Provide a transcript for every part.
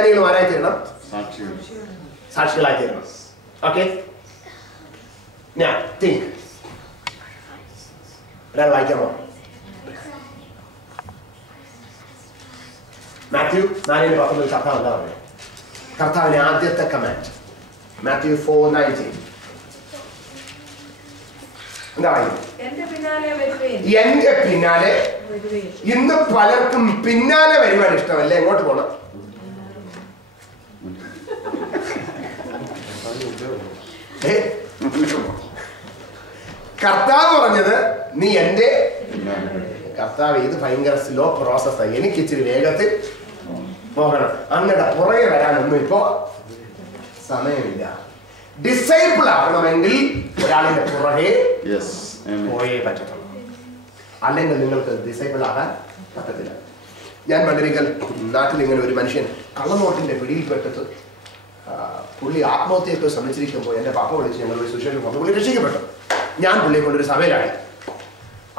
ആരായി തീരണം? സാക്ഷികളായി തീരണം. ഓക്കെ, ഞാൻ തിങ്ക് ഒരാൾ വായിക്കാമോ? മാത്യു 4:19 കർത്താവ് എന്താ പറയുക? കർത്താവിന്റെ ആദ്യത്തെ കമാൻഡ് മാത്യു 4:19 എന്താ പറയുന്നത്? എന്റെ പിന്നാലെ. ഇന്ന് പലർക്കും പിന്നാലെ വരുവാൻ ഇഷ്ടമല്ലേ? എങ്ങോട്ട് പോണം? കർത്താവ് പറഞ്ഞത് നീ എന്റെ. കർത്താവ് ഇത് ഭയങ്കര സ്ലോ പ്രോസസ്സാണ്. എനിക്ക് ഇച്ചിരി വേഗത്തിൽ പോകണം. അങ്ങടെ പുറകെ വരാനൊന്നും ഇപ്പോ സമയമില്ല. ഡിസൈപ്പിൾ ആകണമെങ്കിൽ ഒരാളിന്റെ പുറകെ പോയേ പറ്റത്തുള്ളൂ. അല്ലെങ്കിൽ നിങ്ങൾക്ക് ഡിസൈപ്പിൾ ആകാൻ പറ്റത്തില്ല. ഞാൻ പണ്ടൊരിക്കൽ നാട്ടിൽ ഇങ്ങനെ ഒരു മനുഷ്യൻ കള്ളനോട്ടിന്റെ പിടിയിൽപ്പെട്ടിട്ട് പുള്ളി ആത്മഹത്യയൊക്കെ ശ്രമിച്ചിരിക്കുമ്പോൾ എൻ്റെ പപ്പ വിളിച്ച് ഞങ്ങൾ ഒരു സുശേഷം പറഞ്ഞു. പുള്ളി രക്ഷിക്കപ്പെട്ടു. ഞാൻ പുള്ളിയെ കൊണ്ടൊരു സഭയിലായി.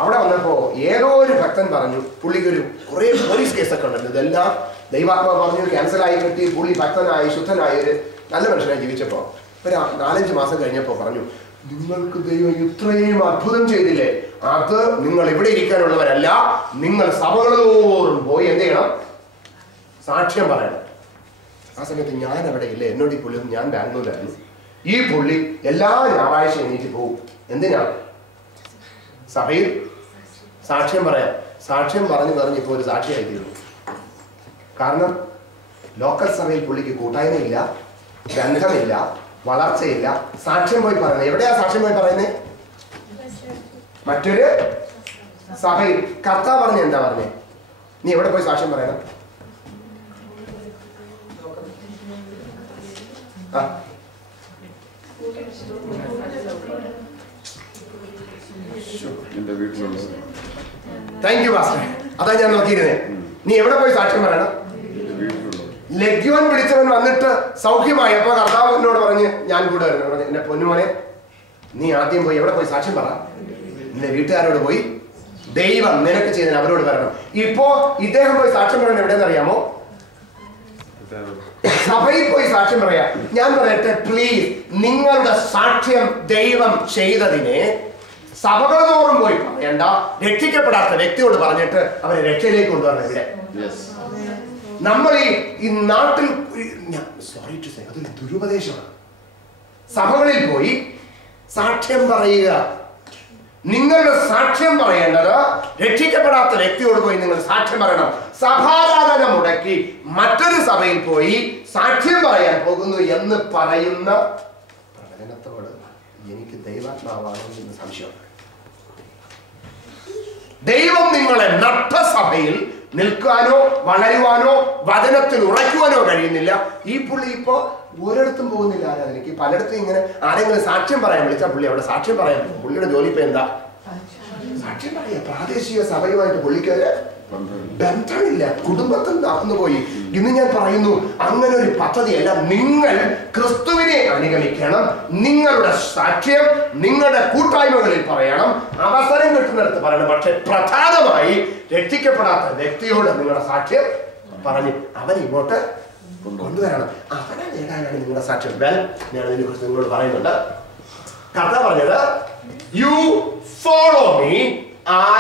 അവിടെ വന്നപ്പോൾ ഏതോ ഒരു ഭക്തൻ പറഞ്ഞു പുള്ളിക്കൊരു കുറേ പോലീസ് കേസൊക്കെ ഉണ്ടല്ലോ, ഇതെല്ലാം ദൈവാത്മാവ് പറഞ്ഞു ക്യാൻസലായി കിട്ടി. പുള്ളി ഭക്തനായി ശുദ്ധനായി ഒരു നല്ല മനുഷ്യനായി ജീവിച്ചപ്പോൾ ഒരു 4-5 മാസം കഴിഞ്ഞപ്പോൾ പറഞ്ഞു, നിങ്ങൾക്ക് ദൈവം ഇത്രയും അത്ഭുതം ചെയ്തില്ലേ, അത് നിങ്ങൾ ഇവിടെ ഇരിക്കാനുള്ളവരല്ല, നിങ്ങൾ സഭകളോറും പോയി എന്ത് ചെയ്യണം? സാക്ഷ്യം പറയണം. ആ സമയത്ത് ഞാൻ അവിടെ ഇല്ല. എന്നോട് ഈ പുള്ളി, ഞാൻ ബാംഗ്ലൂരായിരുന്നു. ഈ പുള്ളി എല്ലാ ഞായറാഴ്ച എണീറ്റ് പോകും. എന്തിനാണ്? സഭയിൽ സാക്ഷ്യം പറയാം. സാക്ഷ്യം പറഞ്ഞ് ഇപ്പോൾ ഒരു സാക്ഷിയായി തീർന്നു. കാരണം ലോക്കൽ സഭയിൽ പുള്ളിക്ക് കൂട്ടായ്മയില്ല, ബന്ധമില്ല, വളർച്ചയില്ല. സാക്ഷ്യം പോയി പറയുന്നത് എവിടെയാ? സാക്ഷ്യം പോയി പറയുന്നത് മറ്റൊരു സഭയിൽ. കർത്താവ് പറഞ്ഞ എന്താ പറഞ്ഞേ? നീ എവിടെ പോയി സാക്ഷ്യം പറയണം? Thank you pastor. അതാ ഞാൻ നോക്കിയിരുന്നേ. നീ എവിടെ പോയി സാക്ഷ്യം പറയണം? ലഗ്യോൻ പിടിച്ചവൻ വന്നിട്ട് സൗഖ്യമായപ്പോ കർത്താവ് എന്നോട് പറഞ്ഞ് ഞാൻ കൂടെ വരുന്നു. എന്റെ പൊന്നുമോനെ, നീ ആദ്യം പോയി എവിടെ പോയി സാക്ഷ്യം പറ? നിന്റെ വീട്ടുകാരോട് പോയി ദൈവം നിനക്ക് ചെയ്തതിന് അവരോട് പറയണം. ഇപ്പോ ഇദ്ദേഹം പോയി സാക്ഷ്യം പറയണം എവിടെയെന്ന് അറിയാമോ? സഭയിൽ പോയി സാക്ഷ്യം പറയാ. ഞാൻ പറയട്ടെ, പ്ലീസ്, നിങ്ങളുടെ സാക്ഷ്യം ദൈവം ചെയ്തതിനെ സഭകളോറും പോയി പറയണ്ട. രക്ഷിക്കപ്പെടാത്ത വ്യക്തിയോട് പറഞ്ഞിട്ട് അവരെ രക്ഷയിലേക്ക് കൊണ്ടുവരണം. ഇവിടെ നമ്മൾ ഈ നാട്ടിൽ സോറി ടു സേ അതൊരു ദുരുപദേശമാണ്. സഭകളിൽ പോയി സാക്ഷ്യം പറയുക. നിങ്ങളുടെ സാക്ഷ്യം പറയേണ്ടത് രക്ഷിക്കപ്പെടാത്ത വ്യക്തിയോട് പോയി നിങ്ങൾ സാക്ഷ്യം പറയണം. സഭാരാധന മുടക്കി മറ്റൊരു സഭയിൽ പോയി സാക്ഷ്യം പറയാൻ പോകുന്നു എന്ന് പറയുന്ന പ്രവചനത്തോട് എനിക്ക് ദൈവാത്മാവാണോ എന്ന് സംശയമുണ്ട്. ദൈവം നിങ്ങളെ നട്ട സഭയിൽ നിൽക്കാനോ വളരുവാനോ വചനത്തിൽ ഉറയ്ക്കുവാനോ കഴിയുന്നില്ല. ഈ പുള്ളി ഇപ്പോ ഒരിടത്തും പോകുന്നില്ല ആരാധനയ്ക്ക്. പലയിടത്തും ഇങ്ങനെ ആരെങ്കിലും സാക്ഷ്യം പറയാൻ വിളിച്ചാൽ പുള്ളി അവിടെ സാക്ഷ്യം പറയാൻ പോകും. പുള്ളിയുടെ ജോലി ഇപ്പൊ എന്താ? സാക്ഷ്യം പറയാ. പ്രാദേശിക സഭയുമായിട്ട് പുള്ളിക്ക് ബന്ധമില്ല. കുടുംബത്തിൽ നടന്നു പോയി. ഇന്ന് ഞാൻ പറയുന്നു, അങ്ങനെ ഒരു പദ്ധതിയല്ല. നിങ്ങൾ ക്രിസ്തുവിനെ അനുഗമിക്കണം. നിങ്ങളുടെ സാക്ഷ്യം നിങ്ങളുടെ കൂട്ടായ്മകളിൽ പറയണം, അവസരം കിട്ടുന്നിടത്ത് പറയണം. പക്ഷെ പ്രധാനമായി രക്ഷിക്കപ്പെടാത്ത വ്യക്തിയോട് നിങ്ങളുടെ സാക്ഷ്യം പറഞ്ഞ് അവൻ ഇങ്ങോട്ട് കൊണ്ടുവരണം. അവനെ നേടാനാണ് നിങ്ങളുടെ സാക്ഷ്യം. ഞാൻ അതിനെക്കുറിച്ച് നിങ്ങളോട് പറയുന്നുണ്ട്. കർത്താവ് പറഞ്ഞത്, you follow me,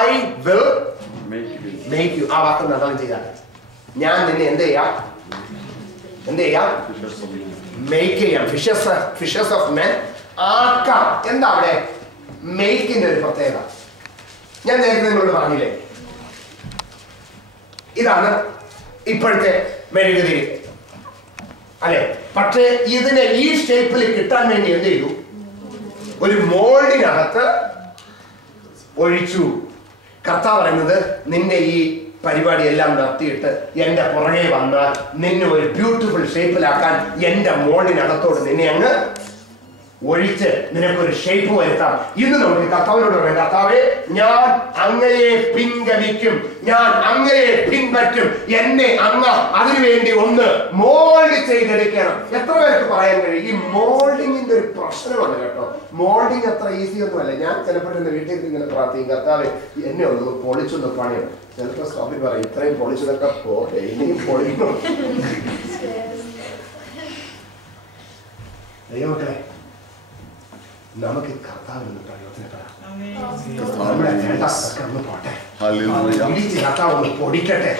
I will make you. ആ വാക്ക് നന്നായി ചെയ്താൽ ഞാൻ നിന്നെ എന്ത് ചെയ്യാം? മേക്ക് ചെയ്യാം. ഫിഷേഴ്സ് ഓഫ് മെൻ ആക്കാം. എന്താ അവിടെ മേക്കിന്റെ ഒരു പ്രത്യേകത? ഞാൻ നേരത്തെ നിങ്ങളോട് പറഞ്ഞില്ലേ, ഇതാണ് ഇപ്പോഴത്തെ മെഴുകുതിരി അല്ലെ. പക്ഷേ ഇതിനെ ഈ ഷേപ്പിൽ കിട്ടാൻ വേണ്ടി എന്ത് ചെയ്തു? ഒരു മോൾഡിനകത്ത് ഒഴിച്ചു. കർത്താവ് പറയുന്നത്, നിന്റെ ഈ പരിപാടി എല്ലാം നിർത്തിയിട്ട് എന്റെ പുറകെ വന്നാൽ നിന്നെ ഒരു ബ്യൂട്ടിഫുൾ ഷേപ്പിലാക്കാൻ എന്റെ മോളിനകത്തോട് നിന്നെ അങ്ങ് ഒഴിച്ച് നിനക്കൊരു ഷേപ്പ് വരുത്താം. ഇന്ന് നമുക്ക് കർത്താവിനോട് പറയാം, കർത്താവേ, ഞാൻ അങ്ങയെ പിൻഗമിക്കും, ഞാൻ അങ്ങയെ പിൻപറ്റും, എന്നെ അങ്ങ് അതിനുവേണ്ടി ഒന്ന് മോൾഡ് ചെയ്തെടുക്കണം. എത്ര പേർക്ക് പറയാൻ കഴിയും? ഈ മോൾഡിങ്ങിന്റെ ഒരു പ്രശ്നമാണ് കേട്ടോ. മോൾഡിങ് അത്ര ഈസി ഒന്നുമല്ല. ഞാൻ ചിലപ്പോൾ എന്റെ വീട്ടിൽ ഇങ്ങനെ പ്രാർത്ഥിക്കും, കർത്താവേ, എന്നെ ഒന്ന് പൊളിച്ചൊന്ന് പണിയും. ചിലപ്പോൾ സ്വാമി പറയും, ഇത്രയും പൊളിച്ചതൊക്കെ പോ, ഇനിയും പൊളിക്കണം. നമുക്ക് കർത്താവിന് പ്രയോജനപ്പെടാം. നമ്മുടെ വേണ്ടതൊക്കെ ഒന്ന് പോട്ടെ, കർത്താവ് ഒന്ന് പൊടിക്കട്ടെ.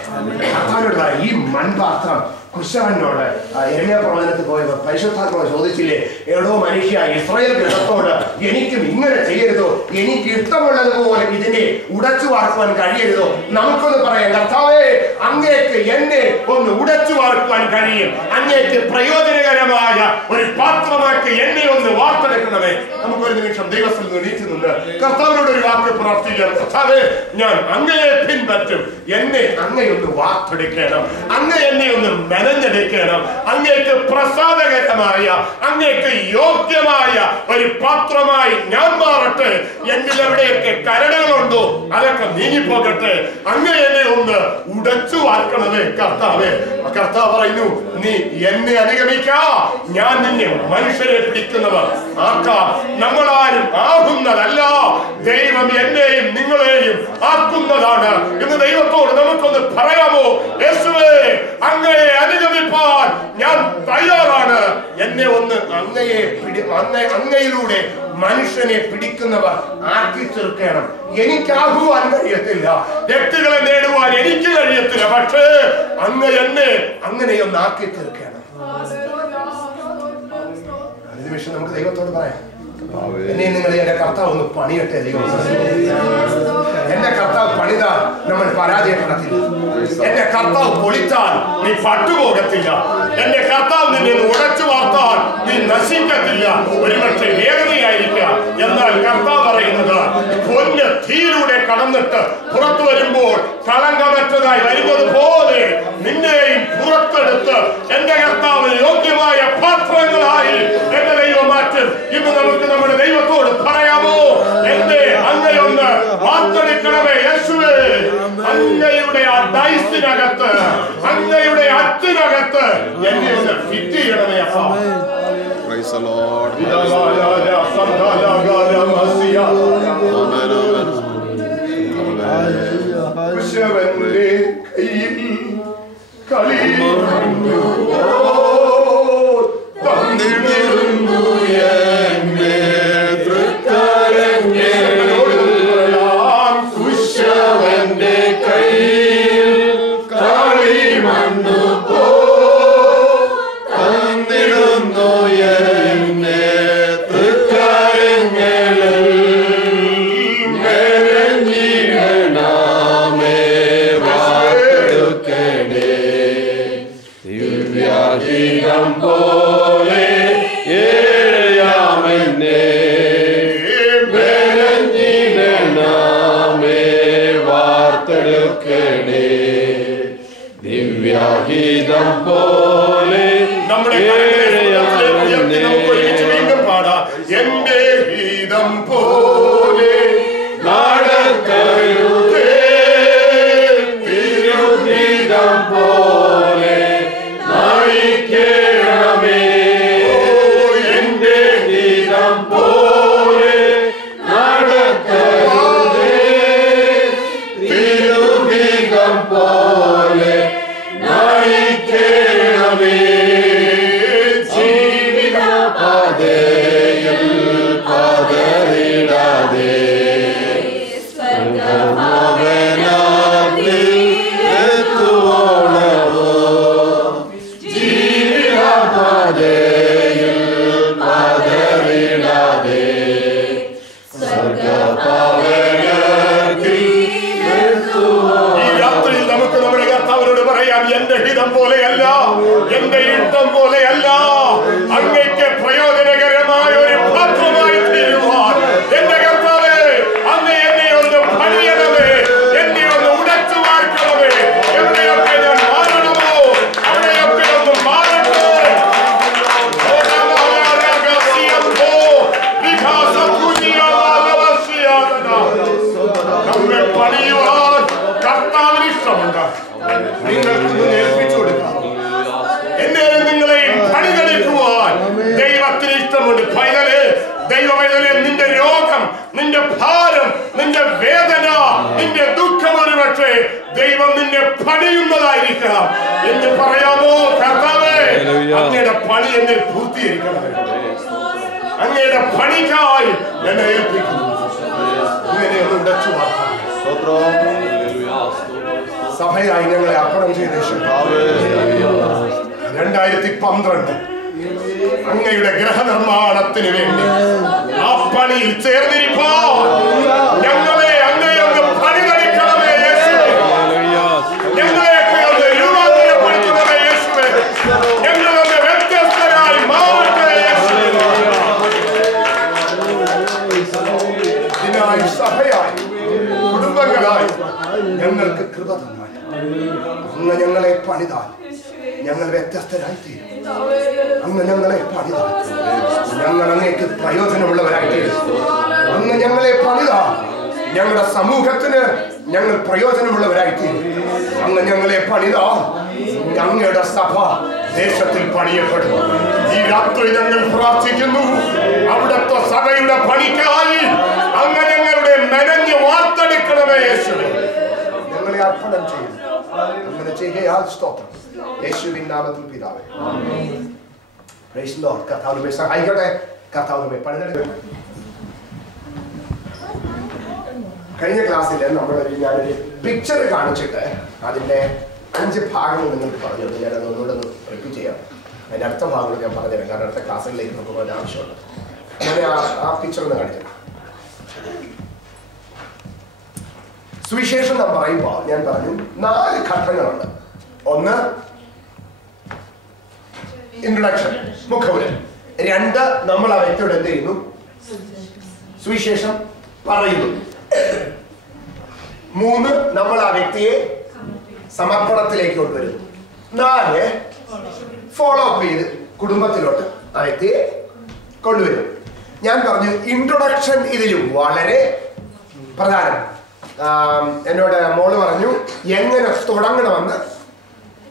കർത്താവിനോട് ഈ മൺപാത്രം കുശവനോട് യെരമ്യാ പ്രവചനത്തിൽ പോയപ്പോൾ പരിശുദ്ധാത്മാവ് ചോദിച്ചില്ലേ, എടോ മനുഷ്യ, ഇസ്രായേൽ ജനത്തോട് എനിക്കും ഇങ്ങനെ ചെയ്യരുതോ, എനിക്ക് ഇഷ്ടമുള്ളതുപോലെ ഇതിനെ ഉടച്ചു വാർക്കുവാൻ കഴിയരുതോ? നമുക്കൊന്ന് പറയാം, കർത്താവേ, അങ്ങേക്ക് എന്നെ ഒന്ന് ഉടച്ചു വാർക്കുവാൻ കഴിയും, അങ്ങേക്ക് പ്രയോജനകരമായ ഒരു പാത്രമാക്കി എന്നെ ഒന്ന് വാർത്തെടുക്കണമേ. നമുക്കൊരു നിമിഷം ദൈവത്തിൽ എണീറ്റ് നിന്ന് കർത്താവിനോട് ഒരു വാക്ക് പ്രാർത്ഥിക്കാം. കർത്താവേ, ഞാൻ അങ്ങയെ പിൻപറ്റും, എന്നെ അങ്ങയൊന്ന് വാർത്തെടുക്കണം, അങ്ങ എന്നെ ഒന്ന് മെനഞ്ഞെടുക്കണം, അങ്ങേക്ക് പ്രസാദകരമായ, അങ്ങേക്ക് യോഗ്യമായ ഒരു പാത്രമായി ഞാൻ മാറട്ടെ. എന്നിൽ എവിടെയൊക്കെ കരടുകളുണ്ടോ അതൊക്കെ നീങ്ങിപ്പോകട്ടെ. അങ്ങ് എന്നെ ഒന്ന് ഉടച്ചു വാർക്കണമേ കർത്താവേ. കർത്താവ് പറയുന്നു, നീ എന്നെ അനുഗമിക്കാ, ഞാൻ നിന്നെ മനുഷ്യരെ പിടിക്കുന്നവർ ആക്കാം. നമ്മളാരും ആകുന്നതല്ല, ദൈവം എന്നെയും നിങ്ങളെയും ആക്കുന്നതാണ് എന്ന് ദൈവത്തോട് നമുക്കൊന്ന് പറയാമോ? യേശുവേ, അങ്ങയെ അനുഗമിപ്പാൻ ഞാൻ തയ്യാറാണ്. എന്നെ ഒന്ന് അങ്ങയിലൂടെ മനുഷ്യനെ പിടിക്കുന്നവർ ആക്കി തീർക്കണം. എനിക്കാകുവാൻ കഴിയത്തില്ല, വ്യക്തികളെ നേടുവാൻ എനിക്ക് കഴിയത്തില്ല, പക്ഷേ അങ്ങ് എന്നെ അങ്ങനെയൊന്ന് ആക്കി തീർക്കണം. ഒരു നിമിഷം നമുക്ക് ദൈവത്തോട് പറയാം, എന്നെ നിങ്ങൾ എന്റെ കർത്താവ് ഒന്ന് പണിയട്ടെ. ദൈവം എന്റെ കർത്താവ് പണിതാൽ നമ്മൾ പരാജയപ്പെടത്തില്ല. എന്റെ കർത്താവ് പൊളിച്ചാൽ നീ പട്ടുപോകത്തില്ല. എന്റെ കർത്താവ് നിന്നെ ഉടച്ചു വാർത്താൽ നീ നശിക്കത്തില്ല. ഒരുപക്ഷെ വേദനയായിരിക്കാം, എന്നാൽ കർത്താവ് പറയുന്നത് പൊന്ന് തീയിലൂടെ കടന്നിട്ട് പുറത്തു വരുമ്പോൾ കളങ്കമറ്റതായി വരുന്നത് പോലെ നിന്നെയും പുറത്തെടുത്ത് എന്റെ കർത്താവ് യോഗ്യമായ പാത്രങ്ങളായി എന്റെ ദൈവം മാറ്റും. ഇന്ന് നമുക്ക് നമ്മുടെ ദൈവത്തോട് പറയാമോ? എന്റെ അങ്ങയൊന്ന് വാർത്തെടുക്കണമേ യേശുവേ. അങ്ങയുടെ ആ ഡൈസിനകത്ത്, അങ്ങയുടെ അത്തിനകത്ത് എന്നെ ഒന്ന് ഫിറ്റ് ചെയ്യണമേ അപ്പാ. Praise the Lord. കുശവന്റെ കയ്യിൽ കളിമണ്ണു തന്നിടുന്നു എന്നെ തൃക്കരങ്ങളിൽ. കുശവന്റെ കയ്യിൽ കളിമണ്ണു തന്നിടുന്നു എന്നെ തൃക്കരങ്ങളിൽ. മെരഞ്ഞിടണമേ വാർത്തെടുക്കണേ, ദിവ്യാഗീതം പോലെ ഏഴയാമെന്നെ. മെരഞ്ഞിടണമേ വാർത്തെടുക്കണേ, ദിവ്യാഗീതം പോലെ പാടാം. എന്റെ ഗീതം പോലെ നടക്കരുതേ, തിരുഗീതം പോലെ നയിക്കണമേ. എന്റെ ഗീതം പോലെ നടക്കരുതേ, തിരുഗീതം പോലെ നയിക്കണമേ. ജീവിതപാതയിൽ പതറിടാതെ സ്വർഗ്ഗഭവനത്തിൽ എത്തുവോളവോ. ജീവിതപാതയിൽ പതറിടാതെ സ്വർഗ്ഗഭവനത്തിൽ എത്തുവോളവോ. ഈ രാത്രിയിൽ നമുക്ക് നമ്മുടെ കർത്താവിനോട് പറയാം, എന്റെ ഹിതം പോലെയല്ല, എന്റെ ഇഷ്ടം പോലെയല്ല, അങ്ങേക്ക് പ്രയോജനകരമായ ഒരു പാത്രമായി തീരുവാൻ എന്റെ കർത്താവേ, അങ്ങ് എന്നെ ഒന്ന് പണിയണമേ, എന്നെ ഒന്ന് ഉടച്ചു വാർക്കണമേ. എവിടെയൊക്കെ ഞാൻ മാറണമോ അവിടെയൊക്കെ ഒന്ന് മാറട്ടെ. നമ്മെ പണിയുവാൻ കർത്താവിന് ഇഷ്ടമുണ്ട്. നിങ്ങൾക്കൊന്ന് ഏൽപ്പിച്ചു കൊടുക്കാം. എന്നെയും നിങ്ങളെയും പണിതെടുക്കുവാൻ ദൈവത്തിന് ഇഷ്ടമുണ്ട്. പൈതലേ, ദൈവമൈതലേ, നിന്റെ രോഗം, നിന്റെ ഭാരം, നിന്റെ വേദന, നിന്റെ ദുഃഖം ഒരുപക്ഷെ ദൈവം നിന്നെ പണിയുന്നതായിരിക്കാം എന്ന് പറയാമോ? കർത്താവേ, അങ്ങയുടെ പണി എന്നിൽ പൂർത്തീകരിക്കണമേ, അങ്ങയുടെ പണി പണിക്കായി എന്നെ ഏൽപ്പിക്കുന്നു. ഇങ്ങനെ ഉടച്ചു വാർത്താൻ സഭയായി ഞങ്ങളെ അർപ്പണം ചെയ്ത 2012 അങ്ങയുടെ ഗ്രഹനിർമ്മാണത്തിന് വേണ്ടി ആ പണിയിൽ ചേർന്നിരിപ്പോ ഞങ്ങളെ അങ്ങയൊന്ന് പണിതരിക്കണമേ യേശുവേ. ഞങ്ങളെയൊക്കെ ഒന്ന് രൂപാന്തരപ്പെടുത്തണമേ യേശുവേ. ഞങ്ങളൊന്ന് വ്യത്യസ്തരായി മാറട്ടെ യേശുവേ. ഇതിനായി സഭയായി കുടുംബങ്ങളായി ഞങ്ങൾക്ക് കൃപ തന്നാൽ അങ്ങ് ഞങ്ങളെ പണിതാൽ ഞങ്ങൾ വ്യത്യസ്തരായി തീരും. അങ്ങ് ഞങ്ങളെ പണിതാൽ ഞങ്ങൾ അങ്ങേക്ക് പ്രയോജനമുള്ളവരായി തീരും. അങ്ങ് ഞങ്ങളെ പണിതാൽ ഞങ്ങളുടെ സമൂഹത്തിന് ഞങ്ങൾ പ്രയോജനമുള്ളവരായി തീരും. അങ്ങ് ഞങ്ങളെ പണിതാൽ ഞങ്ങളുടെ സഭ ദേശത്തിൽ പണിയപ്പെടും. ഈ രാത്രി ഞങ്ങൾ പ്രാർത്ഥിക്കുന്നു, അവിടുത്തെ സഭയുടെ പണിക്കായി അങ്ങ് ഞങ്ങളുടെ മെനഞ്ഞ് വാർത്തെടുക്കണമേ യേശുവേ. ഞങ്ങളെ അർപ്പണം ചെയ്യുന്നു. അങ്ങനെ ചെയ്യുകയാൽ സ്തോത്രം യേശുവിൻ നാമത്തിൽ പിതാവേ. Praise the Lord. കർത്താവ് നമ്മെ സഹായിക്കട്ടെ. കർത്താവ് നമ്മെ പണിതെടുക്കട്ടെ. കഴിഞ്ഞ ക്ലാസ്സിൽ ഞാനൊരു പിക്ചർ കാണിച്ചിട്ട് അതിന്റെ 5 ഭാഗങ്ങൾ നിങ്ങൾക്ക് പറഞ്ഞു. ഞാനത് ഒന്നുകൂടെ ഒന്ന് റിപ്പീറ്റ് ചെയ്യാം. അതിന്റെ അടുത്ത ഭാഗങ്ങൾ ഞാൻ പറഞ്ഞുതരാം, കാരണം അടുത്ത ക്ലാസ്സുകളിലേക്ക് നമുക്ക് പോകാൻ ആവശ്യമുണ്ട്. ഞാൻ ആ പിക്ചർ ഒന്ന് കാണിച്ചു. സുവിശേഷം നാം പറയുമ്പോൾ ഞാൻ പറഞ്ഞു 4 ഘട്ടങ്ങളുണ്ട്. ഒന്ന് ഇൻട്രൊഡക്ഷൻ, മുഖവുരൻ. 2 നമ്മൾ ആ വ്യക്തിയോട് എന്ത് ചെയ്യുന്നു? സുവിശേഷം പറയുന്നു. 3 നമ്മൾ ആ വ്യക്തിയെ സമർപ്പണത്തിലേക്ക് കൊണ്ടുവരുന്നു. 4 ഫോളോ അപ്പ് ചെയ്ത് കുടുംബത്തിലോട്ട് ആ വ്യക്തിയെ കൊണ്ടുവരും. ഞാൻ പറഞ്ഞു ഇൻട്രൊഡക്ഷൻ ഇതിലും വളരെ പ്രധാനം. എന്നോട് മോള് പറഞ്ഞു എങ്ങനെ തുടങ്ങണമെന്ന്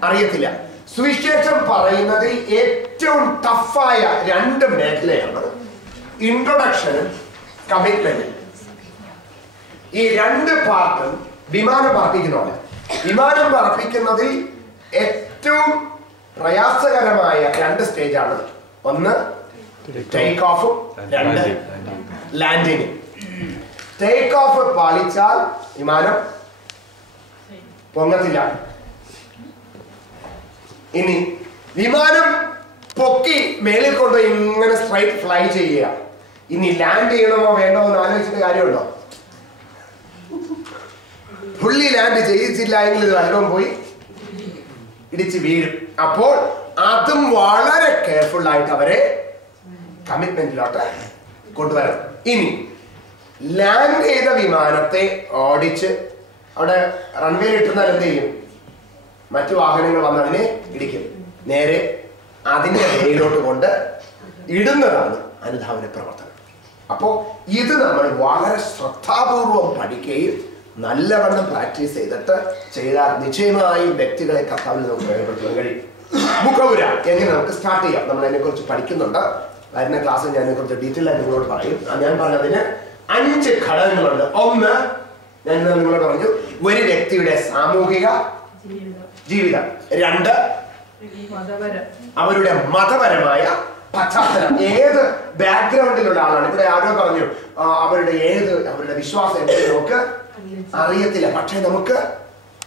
അറിയത്തില്ല. സുവിശേഷം പറയുന്നതിൽ ഏറ്റവും ടഫായ 2 മേഖലയാണ് ഇൻട്രൊഡക്ഷനും കമ്മിറ്റ്മെന്റും. ഈ 2 പാർട്ടും വിമാനം പറപ്പിക്കുന്ന പോലെ. വിമാനം പറപ്പിക്കുന്നതിൽ ഏറ്റവും പ്രയാസകരമായ 2 സ്റ്റേജാണ്. ഒന്ന് ടേക്ക് ഓഫും, 2 ലാൻഡിങ്. ടേക്ക് ഓഫ് പാലിച്ചാൽ വിമാനം പൊങ്ങത്തില്ല. ഇനി വിമാനം പൊക്കി മേലിൽ കൊണ്ട് ഇങ്ങനെ സ്ട്രൈറ്റ് ഫ്ലൈ ചെയ്യുക. ഇനി ലാൻഡ് ചെയ്യണമോ വേണ്ടോ എന്ന് ആലോചിച്ചിട്ട് കാര്യമുണ്ടോ? ഫുള്ളി ലാൻഡ് ചെയ്യിച്ചില്ല എങ്കിൽ ഇത് വല്ലതും പോയി ഇടിച്ച് വീഴും. അപ്പോൾ അതും വളരെ കെയർഫുൾ ആയിട്ട് അവരെ കമ്മിറ്റ്മെന്റിലോട്ട് കൊണ്ടുവരണം. ഇനി ലാൻഡ് ചെയ്ത വിമാനത്തെ ഓടിച്ച് അവിടെ റൺവേയിൽ ഇട്ടുന്നാൽ എന്ത് ചെയ്യും? മറ്റു വാഹനങ്ങൾ വന്ന് അതിനെ ഇടിക്കും. നേരെ അതിന്റെ വേയിലോട്ട് കൊണ്ട് ഇടുന്നതാണ് അനുധാവന പ്രവർത്തനം. അപ്പോൾ ഇത് നമ്മൾ വളരെ ശ്രദ്ധാപൂർവം പഠിക്കുകയും നല്ലവണ്ണം പ്രാക്ടീസ് ചെയ്തിട്ട് ചെയ്താൽ നിശ്ചയമായും വ്യക്തികളെ കർത്താവിൽ നമുക്ക് പ്രയോജനപ്പെടുത്താൻ കഴിയും. മുഖവുര എങ്ങനെ നമുക്ക് സ്റ്റാർട്ട് ചെയ്യാം? നമ്മൾ അതിനെക്കുറിച്ച് പഠിക്കുന്നുണ്ട്. വരുന്ന ക്ലാസ്സിൽ ഞാൻ അതിനെക്കുറിച്ച് ഡീറ്റെയിൽ ആയി നിങ്ങളോട് പറയും. ഞാൻ പറഞ്ഞതിന് 5 ഘടകങ്ങളുണ്ട്. ഒന്ന് ഞാൻ നിങ്ങളോട് പറഞ്ഞു, ഒരു വ്യക്തിയുടെ സാമൂഹിക ജീവിതം. 2 അവരുടെ മതപരമായ പശ്ചാത്തലം. ഏത് ബാക്ക്ഗ്രൗണ്ടിലുള്ള ആളാണ്? ഇവിടെ ആരോ പറഞ്ഞു അവരുടെ വിശ്വാസം എന്തെങ്കിലും നമുക്ക് അറിയത്തില്ല. പക്ഷെ നമുക്ക്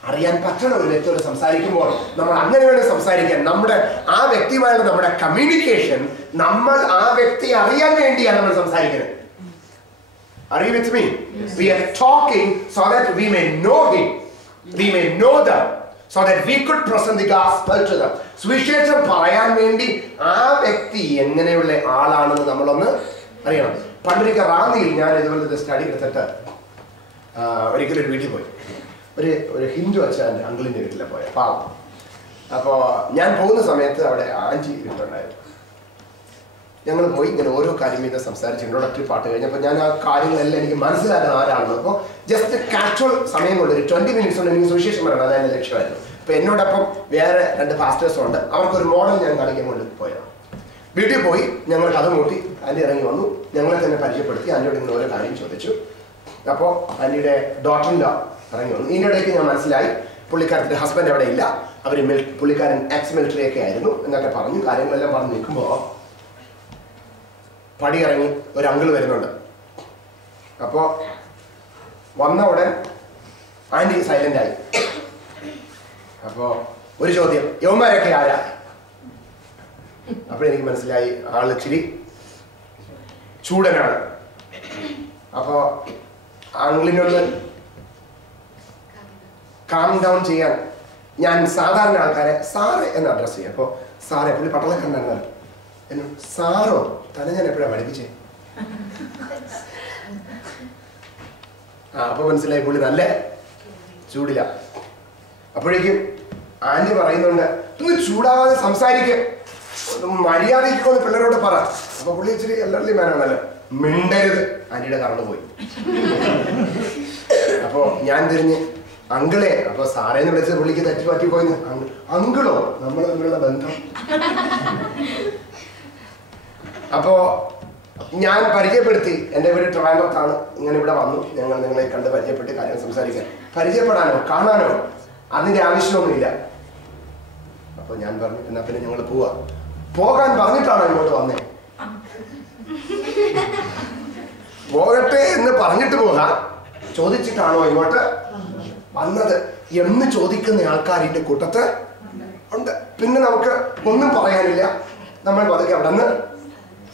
അറിയാൻ പറ്റണം. ഒരു വ്യക്തിയോട് സംസാരിക്കുമ്പോൾ നമ്മൾ അങ്ങനെ വേണം സംസാരിക്കാൻ. നമ്മുടെ ആ വ്യക്തിയുമായുള്ള നമ്മുടെ കമ്മ്യൂണിക്കേഷൻ നമ്മൾ ആ വ്യക്തിയെ അറിയാൻ വേണ്ടിയാണ് നമ്മൾ സംസാരിക്കുന്നത്. Are you with me? Yes. We are talking so that we may know him, we may know them, so that we could present the gospel to them. സുവിശേഷം പറയാൻ വേണ്ടി ആ വ്യക്തി എങ്ങനെയുള്ള ആളാണെന്ന് നമ്മളൊന്ന് അറിയണം. പണ്ടൊരിക്കൽ റാന്നിയിൽ ഞാൻ ഇതുപോലത്തെ സ്റ്റഡി എടുത്തിട്ട് ഒരിക്കലും ഒരു വീട്ടിൽ പോയി. ഒരു ഹിന്ദു അച്ഛൻ അങ്കിളിൻ്റെ വീട്ടിലാണ് പോയത്, പാവം. അപ്പോൾ ഞാൻ പോകുന്ന സമയത്ത് അവിടെ ആൻറ്റി വീട്ടുണ്ടായിരുന്നു. ഞങ്ങൾ പോയി ഇങ്ങനെ ഓരോ കാര്യം ഇത് സംസാരിച്ച് ഇൻട്രോഡക്ടറി പാട്ട് കഴിഞ്ഞപ്പോൾ ഞാൻ ആ കാര്യങ്ങളെല്ലാം എനിക്ക് മനസ്സിലാക്കാൻ ആരാണെന്ന്. അപ്പോൾ ജസ്റ്റ് കാഷ്വൽ സമയം കൊണ്ട് ഒരു 20 മിനിറ്റ്സ് കൊണ്ട് എനിക്ക് സുവിശേഷം പറയണം, അതായത് എൻ്റെ ലക്ഷ്യമായിരുന്നു. അപ്പോൾ എന്നോടൊപ്പം വേറെ 2 പാസ്റ്റേഴ്സും ഉണ്ട്. അവർക്കൊരു മോഡൽ ഞാൻ കാണിക്കാൻ കൊണ്ട് പോയത്. വീട്ടിൽ പോയി ഞങ്ങൾ കഥ മൂട്ടി ആൻറ്റി ഇറങ്ങി വന്നു. ഞങ്ങളെ തന്നെ പരിചയപ്പെടുത്തി. ആൻറ്റിയോട് ഇങ്ങനെ ഓരോ കാര്യം ചോദിച്ചു. അപ്പോൾ ആൻറ്റിയുടെ ഡോട്ടറിൻ്റെ ഇറങ്ങി വന്നു. ഇതിൻ്റെ ഇടയ്ക്ക് ഞാൻ മനസ്സിലായി പുള്ളിക്കാരത്തിൻ്റെ ഹസ്ബൻഡ് അവിടെ ഇല്ല, അവർ പുള്ളിക്കാരൻ എക്സ് മിലിറ്ററി ഒക്കെ ആയിരുന്നു എന്നൊക്കെ പറഞ്ഞു. കാര്യങ്ങളെല്ലാം പറഞ്ഞു നിൽക്കുമ്പോൾ പടി ഇറങ്ങി ഒരു അങ്കിൾ വരുന്നുണ്ട്. അപ്പോൾ വന്ന ഉടൻ ആൻറ്റി സൈലന്റ് ആയി. അപ്പോൾ ഒരു ചോദ്യം, യവന്മാരൊക്കെ ആരാ? അപ്പോഴെനിക്ക് മനസ്സിലായി ആൾ ഇച്ചിരി ചൂടനാണ്. അപ്പോൾ അങ്കിളിനൊന്ന് കാം ഡൗൺ ചെയ്യാൻ ഞാൻ സാധാരണ ആൾക്കാരെ സാറ് എന്ന് അഡ്രസ് ചെയ്യും. അപ്പോൾ സാറേ, പുള്ളി പട്ടളക്കണ്ടാണ്. സാറോ? തന്നെ ഞാൻ എപ്പോഴാണ് പഠിപ്പിച്ചേ? അപ്പൊ മനസ്സിലായി പുള്ളി നല്ല ചൂടില്ല. അപ്പോഴേക്കും ആന്റി പറയുന്നുണ്ട്, ഒന്ന് ചൂടാവാതെ സംസാരിക്കുക, മര്യാദയ്ക്കൊന്ന് പിള്ളേരോട് പറ. അപ്പൊ പുള്ളി ഇച്ചിരി എല്ലർലി മാനാണല്ലോ, മിണ്ടരുത്. ആന്റിയുടെ കറണ്ട് പോയി. അപ്പോ ഞാൻ തിരിഞ്ഞ് അങ്കിളെ, അപ്പൊ സാറേന്ന് വിളിച്ചത് പുള്ളിക്ക് തെറ്റി പറ്റിപ്പോയിന്ന്. അങ്കിളോ? നമ്മൾ തമ്മിലുള്ള ബന്ധം. അപ്പോ ഞാൻ പരിചയപ്പെടുത്തി, എൻ്റെ വീട് ട്രിവാൻഡ്രത്താണ്, ഇങ്ങനെ ഇവിടെ വന്നു, ഞങ്ങൾ നിങ്ങളെ കണ്ട് പരിചയപ്പെട്ട് കാര്യങ്ങൾ സംസാരിക്കാൻ. പരിചയപ്പെടാനോ കാണാനോ അതിൻ്റെ ആവശ്യമൊന്നുമില്ല. അപ്പോൾ ഞാൻ പറഞ്ഞു, എന്നാ പിന്നെ ഞങ്ങൾ പോവാ. പോകാൻ പറഞ്ഞിട്ടാണോ ഇങ്ങോട്ട് വന്നേ? പോകട്ടെ എന്ന് പറഞ്ഞിട്ട് പോകാം, ചോദിച്ചിട്ടാണോ ഇങ്ങോട്ട് വന്നത് എന്ന് ചോദിക്കുന്ന ആൾക്കാരിന്റെ കൂട്ടത്ത് ഉണ്ട്. പിന്നെ നമുക്ക് ഒന്നും പറയാനില്ല, നമ്മൾ പതുക്കെ അവിടെ നിന്ന്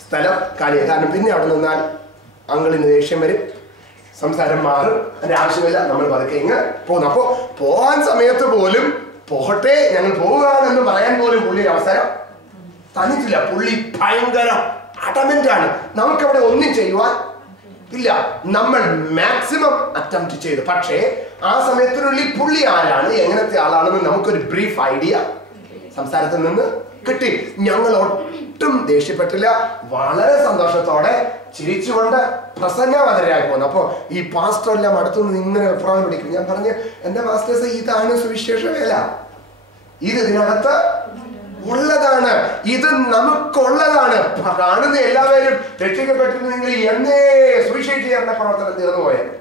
സ്ഥലം കാര്യം. കാരണം പിന്നെ അവിടെ നിന്നാൽ അങ്കിളിന് ദേഷ്യം വരും, സംസാരം മാറും, അതിന്റെ ആവശ്യമില്ല. നമ്മൾ പതുക്കെ ഇങ്ങ് പോകുന്നു. അപ്പോൾ പോകാൻ സമയത്ത് പോലും പോകട്ടെ ഞങ്ങൾ പോവുകയാണെന്ന് പറയാൻ പോലും പുള്ളി അവസരം തന്നിട്ടില്ല. പുള്ളി ഭയങ്കര അഡമന്റ് ആണ്. നമുക്കവിടെ ഒന്നും ചെയ്യുവാൻ ഇല്ല. നമ്മൾ മാക്സിമം അറ്റംപ്റ്റ് ചെയ്തു. പക്ഷേ ആ സമയത്തിനുള്ളിൽ പുള്ളി ആരാണ്, എങ്ങനത്തെ ആളാണെന്ന് നമുക്കൊരു ബ്രീഫ് ഐഡിയ സംസാരത്തിൽ നിന്ന് കിട്ടി. ഞങ്ങൾ ഒട്ടും ദേഷ്യപ്പെട്ടില്ല, വളരെ സന്തോഷത്തോടെ ചിരിച്ചുകൊണ്ട് പ്രസംഗവതരായി പോകുന്നു. അപ്പോൾ ഈ പാസ്റ്റർ എല്ലാം അടുത്തുനിന്ന് ഇങ്ങനെ അഭിപ്രായം പിടിക്കും. ഞാൻ പറഞ്ഞു, എൻ്റെ മാസ്റ്റേഴ്സ്, ഇതാണ് സുവിശേഷ വേല, ഇത് ഇതിനകത്ത് ഉള്ളതാണ്, ഇത് നമുക്കുള്ളതാണ്. കാണുന്ന എല്ലാവരും രക്ഷിക്കപ്പെട്ടിരുന്നെങ്കിൽ എന്നേ സുവിശേഷീകരണ പ്രവർത്തനം തീർന്നു പോയത്,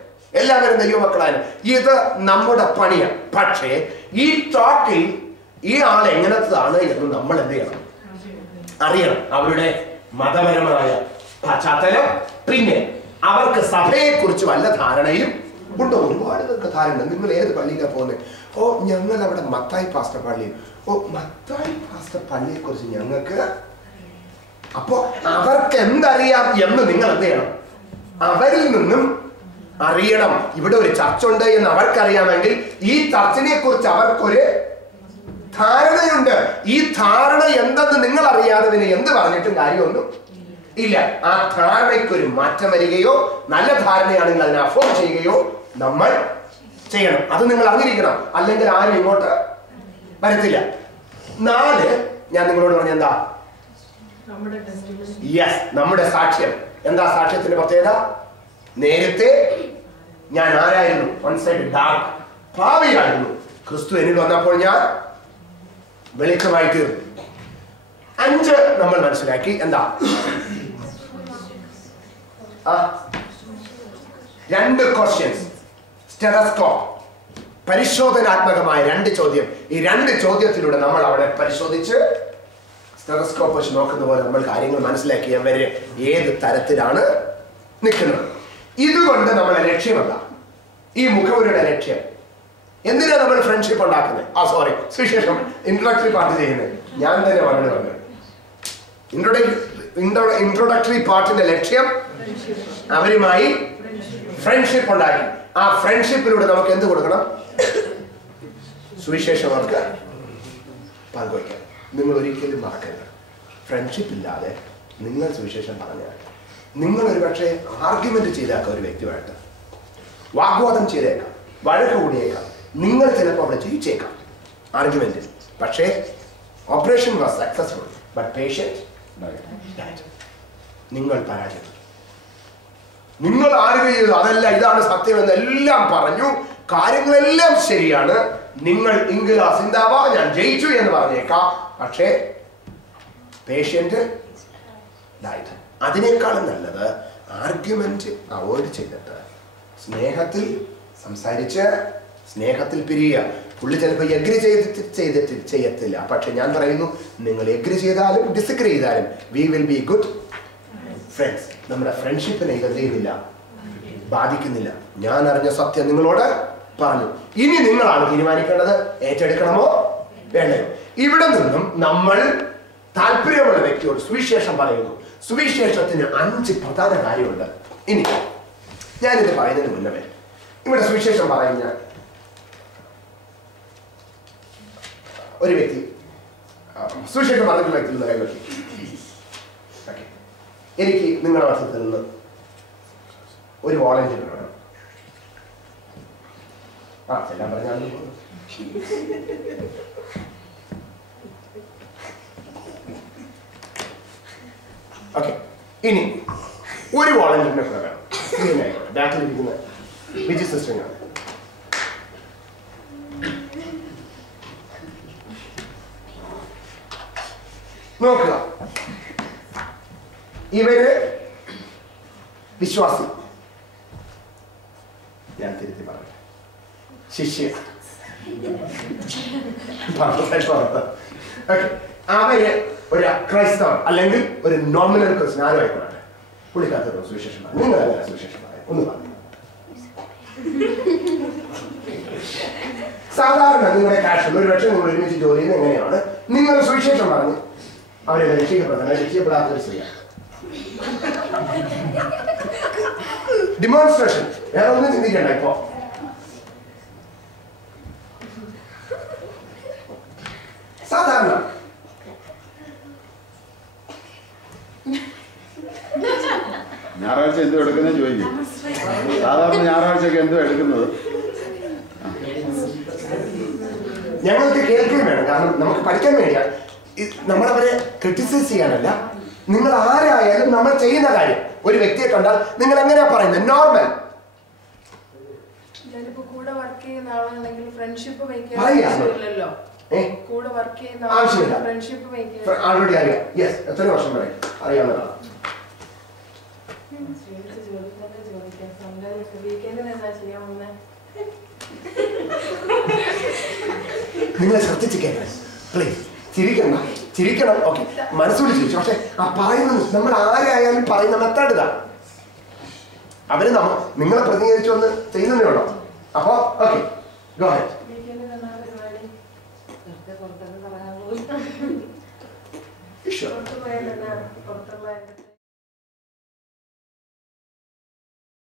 എല്ലാവരും ദൈവമക്കളാണ്. ഇത് നമ്മുടെ പണിയാണ്. പക്ഷേ ഈ ടോക്കിൽ ഈ ആൾ എങ്ങനത്തതാണ് എന്ന് നമ്മൾ എന്ത് ചെയ്യണം? അറിയണം. അവരുടെ മതപരമായ പശ്ചാത്തലം, പിന്നെ അവർക്ക് സഭയെ കുറിച്ച് വല്ല ധാരണയും ഉണ്ടോ? ഒരുപാട് പേർക്ക് ധാരണ. നിങ്ങൾ ഏത് പള്ളിയിലാണ് പോകുന്നത്? ഓ, ഞങ്ങൾ അവിടെ മത്തായി പാസ്റ്റർ പള്ളി. ഓ, മത്തായി പാസ്റ്റർ പള്ളിയെ കുറിച്ച് ഞങ്ങൾക്ക്. അപ്പോ അവർക്ക് എന്തറിയാം എന്ന് നിങ്ങൾ എന്ത് ചെയ്യണം? അവരിൽ നിന്നും അറിയണം. ഇവിടെ ഒരു ചർച്ച ഉണ്ട് എന്ന് അവർക്കറിയാമെങ്കിൽ ഈ ചർച്ചിനെ കുറിച്ച് അവർക്കൊരു ധാരണയുണ്ട്. ഈ ധാരണ എന്തെന്ന് നിങ്ങൾ അറിയാതെ പിന്നെ എന്ത് പറഞ്ഞിട്ടും കാര്യമൊന്നും ഇല്ല. ആ ധാരണയ്ക്കൊരു മാറ്റം വരികയോ നല്ല ധാരണയാണെങ്കിൽ അതിനെ അഫോം ചെയ്യുകയോ നമ്മൾ ചെയ്യണം. അത് നിങ്ങൾ അറിഞ്ഞിരിക്കണം, അല്ലെങ്കിൽ ആരും ഇങ്ങോട്ട് വരത്തില്ല. 4 ഞാൻ നിങ്ങളോട് പറഞ്ഞ എന്താ? യെസ്, നമ്മുടെ സാക്ഷ്യം. എന്താ സാക്ഷ്യത്തിന്റെ പ്രത്യേകത? നേരത്തെ ഞാൻ ആരായിരുന്നു? വൺ സൈഡ് ഡാർക്ക്, ഭാവിയായിരുന്നു. ക്രിസ്തു എന്നിൽ വന്നപ്പോൾ ഞാൻ വെളിച്ചമായി തീർന്നു. 5 നമ്മൾ മനസ്സിലാക്കി. എന്താ? 2 ക്വസ്റ്റ്യൻസ്, സ്റ്റെതസ്കോപ്പ്, പരിശോധനാത്മകമായ 2 ചോദ്യം. ഈ 2 ചോദ്യത്തിലൂടെ നമ്മൾ അവിടെ പരിശോധിച്ച് സ്റ്റെതസ്കോപ്പ് വെച്ച് നോക്കുന്ന പോലെ നമ്മൾ കാര്യങ്ങൾ മനസ്സിലാക്കി അവര് ഏത് തരത്തിലാണ് നിൽക്കുന്നത്. ഇതുകൊണ്ട് നമ്മളെ ലക്ഷ്യമല്ല, ഈ മുഖവുരുടെ ലക്ഷ്യം. എന്തിനാ നമ്മൾ ഫ്രണ്ട്ഷിപ്പ് ഉണ്ടാക്കുന്നത്? സുവിശേഷം ഇൻട്രോഡക്ടറി പാർട്ട് ചെയ്യുന്നത് ഞാൻ തന്നെ പറഞ്ഞു. ഇൻട്രോഡക്ടറി പാർട്ടിന്റെ ലക്ഷ്യം അവരുമായി ഫ്രണ്ട്ഷിപ്പ് ഉണ്ടാക്കി. ആ ഫ്രണ്ട്ഷിപ്പിലൂടെ നമുക്ക് എന്ത് കൊടുക്കണം? സുവിശേഷം അവർക്ക് പങ്കുവയ്ക്കാം. നിങ്ങൾ ഒരിക്കലും മറക്കരുത്, ഫ്രണ്ട്ഷിപ്പ് ഇല്ലാതെ നിങ്ങൾ സുവിശേഷം പറഞ്ഞാൽ നിങ്ങൾ ഒരു പക്ഷേ ആർഗ്യുമെന്റ് ചെയ്തേക്കാം, ഒരു വ്യക്തിയുമായിട്ട് വാഗ്വാദം ചെയ്തേക്കാം, വഴക്ക് കൂടിയേക്കാം, നിങ്ങൾ ചിലപ്പോൾ അവിടെ ജയിച്ചേക്കാം ആർഗ്യുമെന്റിൽ. പക്ഷേ operation was successful, but patients നിങ്ങൾ പരാജയപ്പെട്ടു. നിങ്ങൾ ആർഗ്യൂ ചെയ്തു, അതല്ല ഇതാണ് സത്യം എന്നെല്ലാം പറഞ്ഞു, കാര്യങ്ങളെല്ലാം ശരിയാണ്, നിങ്ങൾ ഇംഗ്ലാ സിന്ദാബ ഞാൻ ജയിച്ചു എന്ന് പറഞ്ഞേക്കാം, പക്ഷേ പേഷ്യന്റ് ഡൈഡ്. അതിനേക്കാളും നല്ലത് ആർഗ്യുമെന്റ് അവോയ്ഡ് ചെയ്തിട്ട് സ്നേഹത്തിൽ സംസാരിച്ച് സ്നേഹത്തിൽ പിരിയുക. പുള്ളി ചിലപ്പോൾ എഗ്രി ചെയ്യത്തില്ല, പക്ഷെ ഞാൻ പറയുന്നു, നിങ്ങൾ എഗ്രി ചെയ്താലും ഡിസഗ്രി ചെയ്താലും we will be good friends, നമ്മുടെ ഫ്രണ്ട്ഷിപ്പിനെ ഇത് എന്ത് ചെയ്യുന്നില്ല, ബാധിക്കുന്നില്ല. ഞാൻ അറിഞ്ഞ സത്യം നിങ്ങളോട് പറഞ്ഞു. ഇനി നിങ്ങളാണ് തീരുമാനിക്കേണ്ടത്, ഏറ്റെടുക്കണമോ വേണ്ടയോ. ഇവിടെ നിന്നും നമ്മൾ താല്പര്യമുള്ള വ്യക്തിയോട് സുവിശേഷം പറയുന്നു. സുവിശേഷത്തിന് 5 പ്രധാന കാര്യമുണ്ട്. ഇനി ഞാനിത് പറയുന്നതിന് മുന്നമേ ഇവിടെ സുവിശേഷം പറയുന്ന ഒരു വ്യക്തി, സുവിശേഷം പറഞ്ഞിട്ടുള്ള വ്യക്തി ഒന്ന് കൈവക്കി. എനിക്ക് നിങ്ങളുടെ വർഷത്തിൽ നിന്ന് ഒരു വോളണ്ടിയർ വേണം. എല്ലാം പറഞ്ഞാൽ ഓക്കെ. ഇനി ഒരു വോളണ്ടിയറിനെ കൂടെ വേണം. സ്ക്രീനായിക്കോട്ടെ, ബാക്കിലിരിക്കുന്ന വിജി സിസ്റ്ററിനാണ്. നോക്കുക, ഇവര് വിശ്വാസി, ഞാൻ തിരുത്തി പറഞ്ഞു, ശിഷ്യ. അവര് ഒരു ക്രൈസ്തവൻ അല്ലെങ്കിൽ ഒരു നോമിനൽ ക്രിസ്ത്യൻ ആരും ആയിക്കോട്ടെ, പുള്ളിക്കാത്ത സുവിശേഷം പറഞ്ഞു. നിങ്ങൾ അങ്ങനെ സുവിശേഷം പറയാം, ഒന്ന് പറഞ്ഞു. സാധാരണ നിങ്ങളുടെ കാശ് ഒരു പക്ഷേ നിങ്ങൾ ഒരുമിച്ച് ജോലി ചെയ്യുന്നത് എങ്ങനെയാണ്, നിങ്ങൾ സുവിശേഷം പറഞ്ഞ് അവരെ രക്ഷിക്കപ്പെടുന്നത്, രക്ഷിക്കപ്പെടാത്തൊരു സ്ത്രീയാണ്. ഡിമോൺസ്ട്രേഷൻ, വേറെ ഒന്നും ചിന്തിക്കണ്ട. ഇപ്പോ സാധാരണ ഞായറാഴ്ച എന്തോ എടുക്കുന്നത് ചോദിക്കും. സാധാരണ ഞായറാഴ്ചയൊക്കെ എന്തോ എടുക്കുന്നത് ഞങ്ങൾക്ക് കേൾക്കുകയും വേണം. കാരണം നമുക്ക് പഠിക്കാൻ വേണ്ടിയാണ്. നമ്മളവരെ ക്രിറ്റിസൈസ് ചെയ്യാനല്ല. നിങ്ങൾ ആരായാലും നമ്മൾ ചെയ്യുന്ന കാര്യം, ഒരു വ്യക്തിയെ കണ്ടാൽ നിങ്ങൾ എങ്ങനെയാ പറയുന്നത്? നോർമൽ ആൾറെഡി അറിയാം. യെസ്, എത്ര വർഷം വരെ അറിയാവുന്നതാണ്. നിങ്ങളെ ശ്രദ്ധിച്ചിരിക്കണം പ്ലീസ്. ചിരിക്കണം. ഓക്കെ, മനസ്സോട് ചിരിച്ചു. പക്ഷെ ആ പറയുന്നത് നമ്മൾ ആരായാലും പറയുന്ന മെത്തേഡ് ഇതാണ്. അവര് നിങ്ങളെ പ്രതിനിധീകരിച്ചു വന്ന് ചെയ്യുന്നതേ ഉള്ളൂ. അപ്പൊ ഓക്കെ, ഗോ അഹെഡ്.